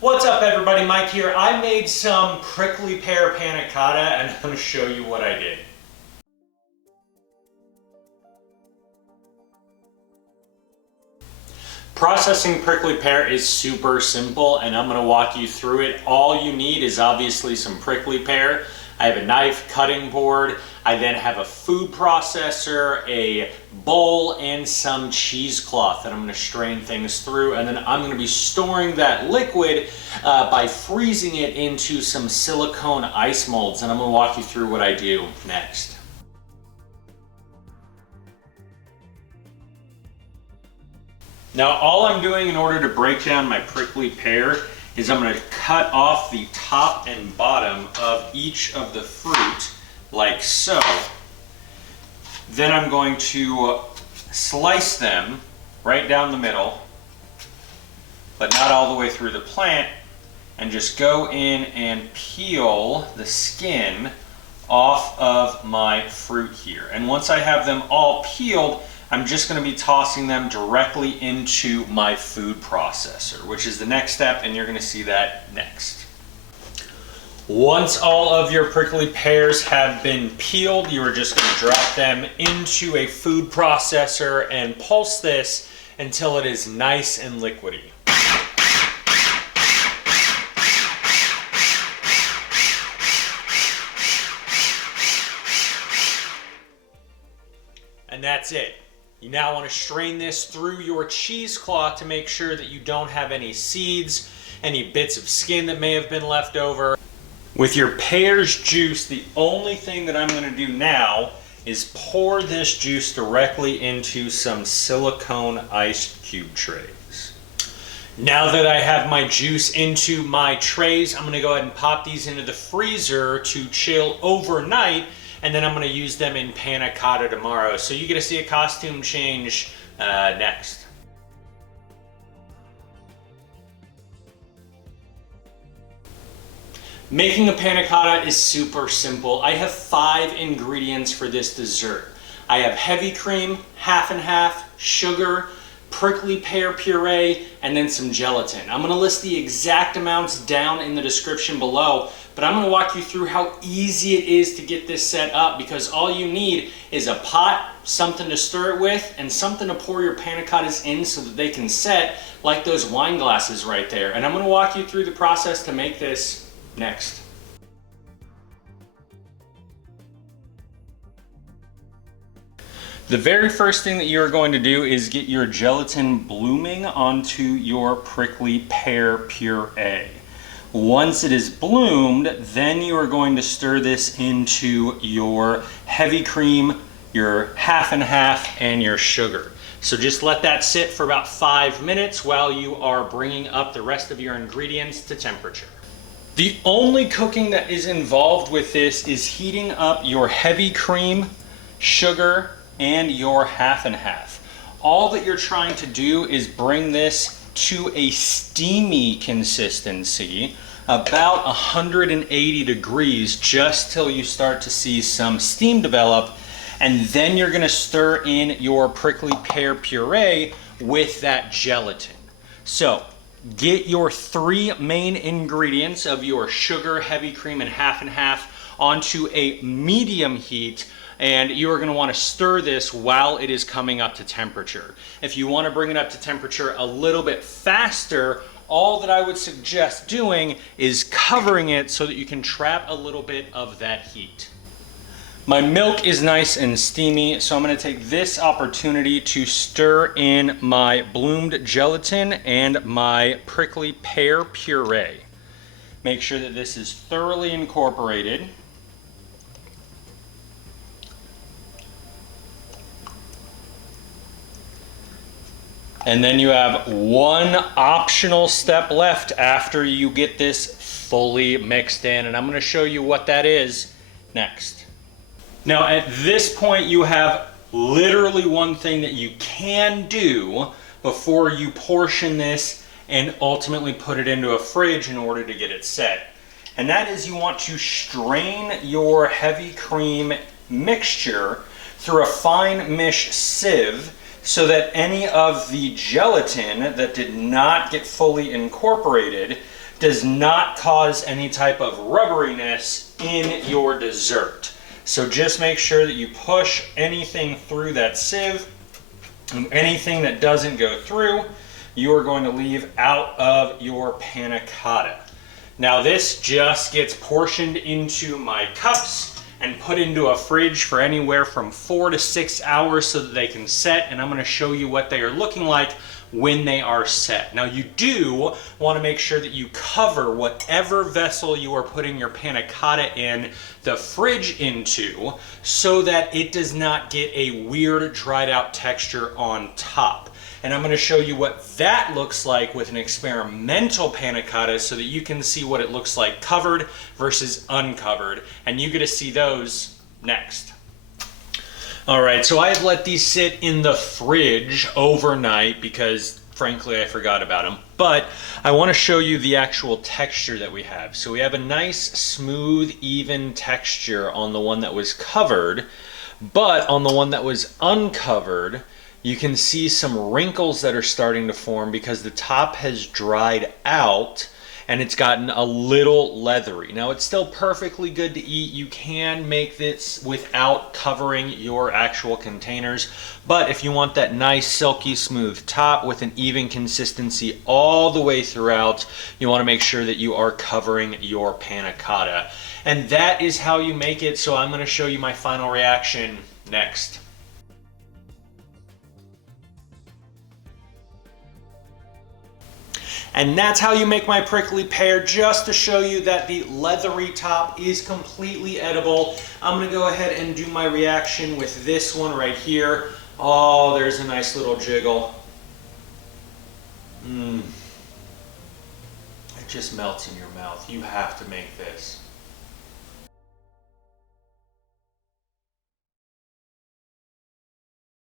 What's up everybody, Mike here. I made some prickly pear panna cotta and I'm going to show you what I did. Processing prickly pear is super simple and I'm going to walk you through it. All you need is obviously some prickly pear. I have a knife, cutting board. I then have a food processor, a bowl, and some cheesecloth that I'm going to strain things through. And then I'm going to be storing that liquid by freezing it into some silicone ice molds. And I'm going to walk you through what I do next. Now all I'm doing in order to break down my prickly pear is I'm going to cut off the top and bottom of each of the fruit like so. Then I'm going to slice them right down the middle, but not all the way through the plant, and just go in and peel the skin off of my fruit here. And once I have them all peeled, I'm just going to be tossing them directly into my food processor, which is the next step, and you're going to see that next. Once all of your prickly pears have been peeled, you are just going to drop them into a food processor and pulse this until it is nice and liquidy. And that's it. You now want to strain this through your cheesecloth to make sure that you don't have any seeds, any bits of skin that may have been left over. With your pear's juice, the only thing that I'm going to do now is pour this juice directly into some silicone ice cube trays. Now that I have my juice into my trays, I'm going to go ahead and pop these into the freezer to chill overnight. And then I'm going to use them in panna cotta tomorrow. So you get to see a costume change next. Making a panna cotta is super simple. I have 5 ingredients for this dessert. I have heavy cream, half and half, sugar, prickly pear puree, and then some gelatin. I'm going to list the exact amounts down in the description below, but I'm going to walk you through how easy it is to get this set up, because all you need is a pot, something to stir it with, and something to pour your panna cottas in so that they can set, like those wine glasses right there. And I'm going to walk you through the process to make this next. The very first thing that you're going to do is get your gelatin blooming onto your prickly pear puree. Once it is bloomed, then you are going to stir this into your heavy cream, your half and half, and your sugar. So just let that sit for about 5 minutes while you are bringing up the rest of your ingredients to temperature. The only cooking that is involved with this is heating up your heavy cream, sugar, and your half and half. All that you're trying to do is bring this to a steamy consistency, about 180 degrees, just till you start to see some steam develop, and then you're going to stir in your prickly pear puree with that gelatin. So get your 3 main ingredients of your sugar, heavy cream, and half onto a medium heat, and you are going to want to stir this while it is coming up to temperature. If you want to bring it up to temperature a little bit faster, all that I would suggest doing is covering it so that you can trap a little bit of that heat. My milk is nice and steamy, so I'm going to take this opportunity to stir in my bloomed gelatin and my prickly pear puree. Make sure that this is thoroughly incorporated. And then you have one optional step left after you get this fully mixed in, and I'm going to show you what that is next. Now at this point you have literally one thing that you can do before you portion this and ultimately put it into a fridge in order to get it set. And that is, you want to strain your heavy cream mixture through a fine mesh sieve so that any of the gelatin that did not get fully incorporated does not cause any type of rubberiness in your dessert. So just make sure that you push anything through that sieve, and anything that doesn't go through, you are going to leave out of your panna cotta. Now this just gets portioned into my cups and put into a fridge for anywhere from 4 to 6 hours so that they can set, and I'm going to show you what they are looking like when they are set. Now you do want to make sure that you cover whatever vessel you are putting your panna cotta in the fridge into so that it does not get a weird dried out texture on top. And I'm going to show you what that looks like with an experimental panna cotta so that you can see what it looks like covered versus uncovered. And you get to see those next. All right, so I have let these sit in the fridge overnight because frankly I forgot about them. But I want to show you the actual texture that we have. So we have a nice, smooth, even texture on the one that was covered, but on the one that was uncovered, you can see some wrinkles that are starting to form because the top has dried out and it's gotten a little leathery. Now it's still perfectly good to eat. You can make this without covering your actual containers, but if you want that nice silky smooth top with an even consistency all the way throughout, you want to make sure that you are covering your panna cotta. And that is how you make it, so I'm going to show you my final reaction next. And that's how you make my prickly pear, just to show you that the leathery top is completely edible. I'm gonna go ahead and do my reaction with this one right here. Oh, there's a nice little jiggle. It just melts in your mouth. You have to make this.